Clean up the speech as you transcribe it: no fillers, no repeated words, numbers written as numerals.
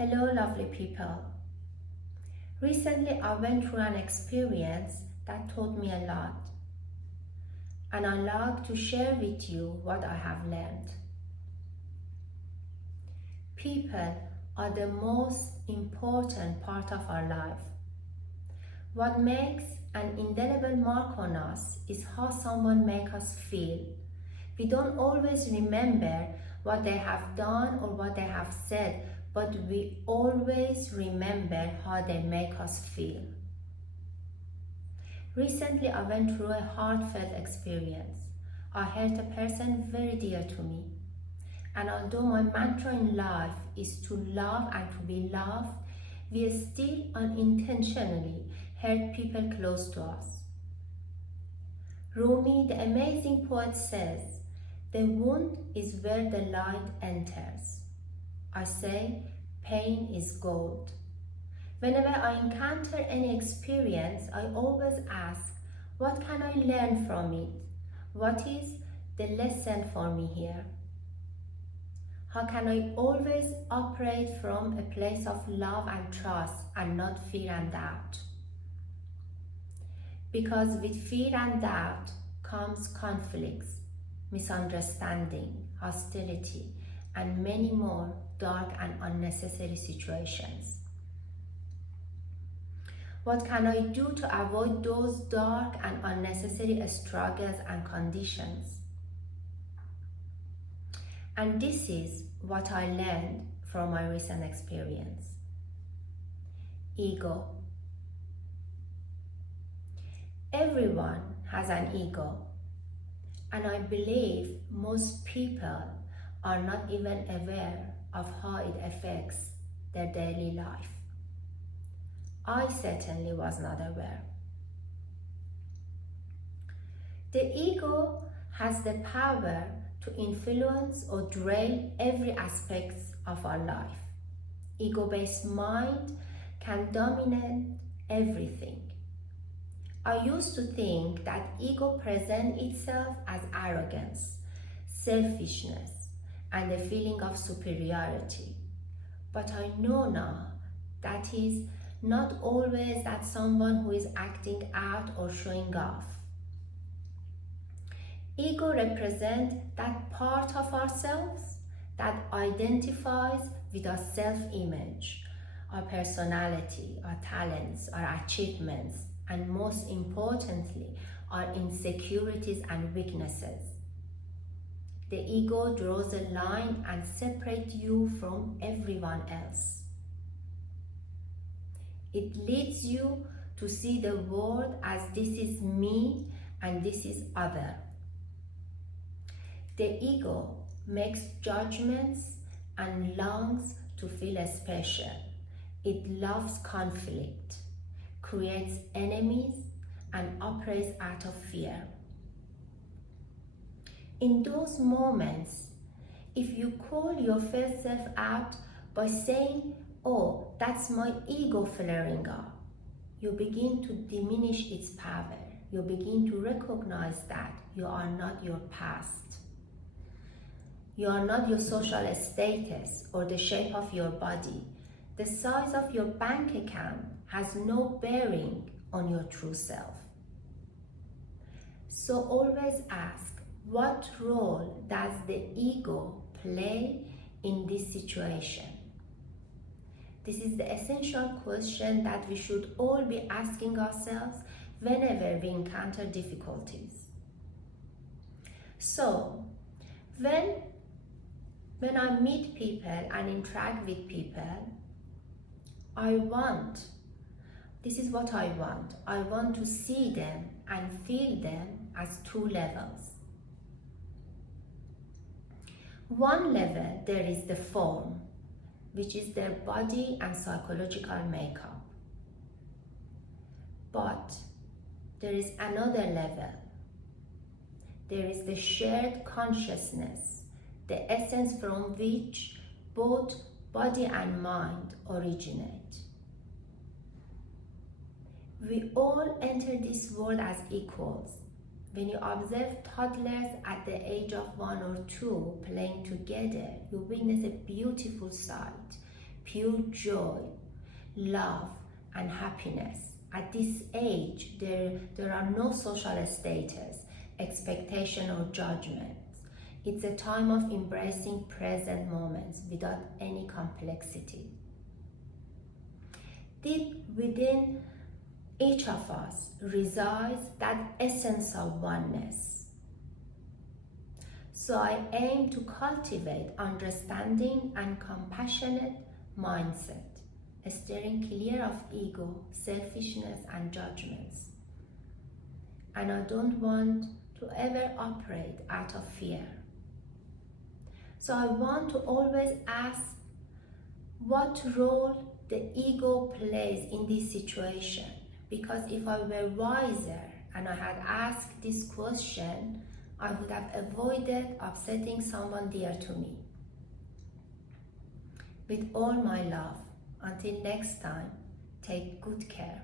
Hello, lovely people. Recently, I went through an experience that taught me a lot, and I'd like to share with you what I have learned. People are the most important part of our life. What makes an indelible mark on us is how someone makes us feel. We don't always remember what they have done or what they have said, but we always remember how they make us feel. Recently, I went through a heartfelt experience. I hurt a person very dear to me. And although my mantra in life is to love and to be loved, we still unintentionally hurt people close to us. Rumi, the amazing poet, says, "The wound is where the light enters." I say, pain is gold. Whenever I encounter any experience, I always ask, what can I learn from it? What is the lesson for me here? How can I always operate from a place of love and trust and not fear and doubt? Because with fear and doubt comes conflicts, misunderstanding, hostility, and many more dark and unnecessary situations. What can I do to avoid those dark and unnecessary struggles and conditions? And this is what I learned from my recent experience. Ego. Everyone has an ego, and I believe most people are not even aware of how it affects their daily life. I certainly was not aware. The ego has the power to influence or derail every aspect of our life. Ego-based mind can dominate everything. I used to think that ego presents itself as arrogance, selfishness, and a feeling of superiority. But I know now that is not always that someone who is acting out or showing off. Ego represents that part of ourselves that identifies with our self-image, our personality, our talents, our achievements, and most importantly, our insecurities and weaknesses. The ego draws a line and separates you from everyone else. It leads you to see the world as this is me and this is other. The ego makes judgments and longs to feel special. It loves conflict, creates enemies, and operates out of fear. In those moments, if you call your first self out by saying, "Oh, that's my ego flaring up," you begin to diminish its power. You begin to recognize that you are not your past. You are not your social status or the shape of your body. The size of your bank account has no bearing on your true self. So always ask, what role does the ego play in this situation? This is the essential question that we should all be asking ourselves whenever we encounter difficulties. So, when I meet people and interact with people, this is what I want. I want to see them and feel them as two levels. One level, there is the form, which is their body and psychological makeup. But there is another level. There is the shared consciousness, the essence from which both body and mind originate. We all enter this world as equals. When you observe toddlers at the age of 1 or 2 playing together, you witness a beautiful sight. pure joy, love, and happiness. At this age, there are no social status, expectation, or judgments. It's a time of embracing present moments without any complexity. Deep within each of us resides that essence of oneness. So I aim to cultivate understanding and compassionate mindset, steering clear of ego, selfishness, and judgments. And I don't want to ever operate out of fear. So I want to always ask what role the ego plays in this situation. Because if I were wiser and I had asked this question, I would have avoided upsetting someone dear to me. With all my love, until next time, take good care.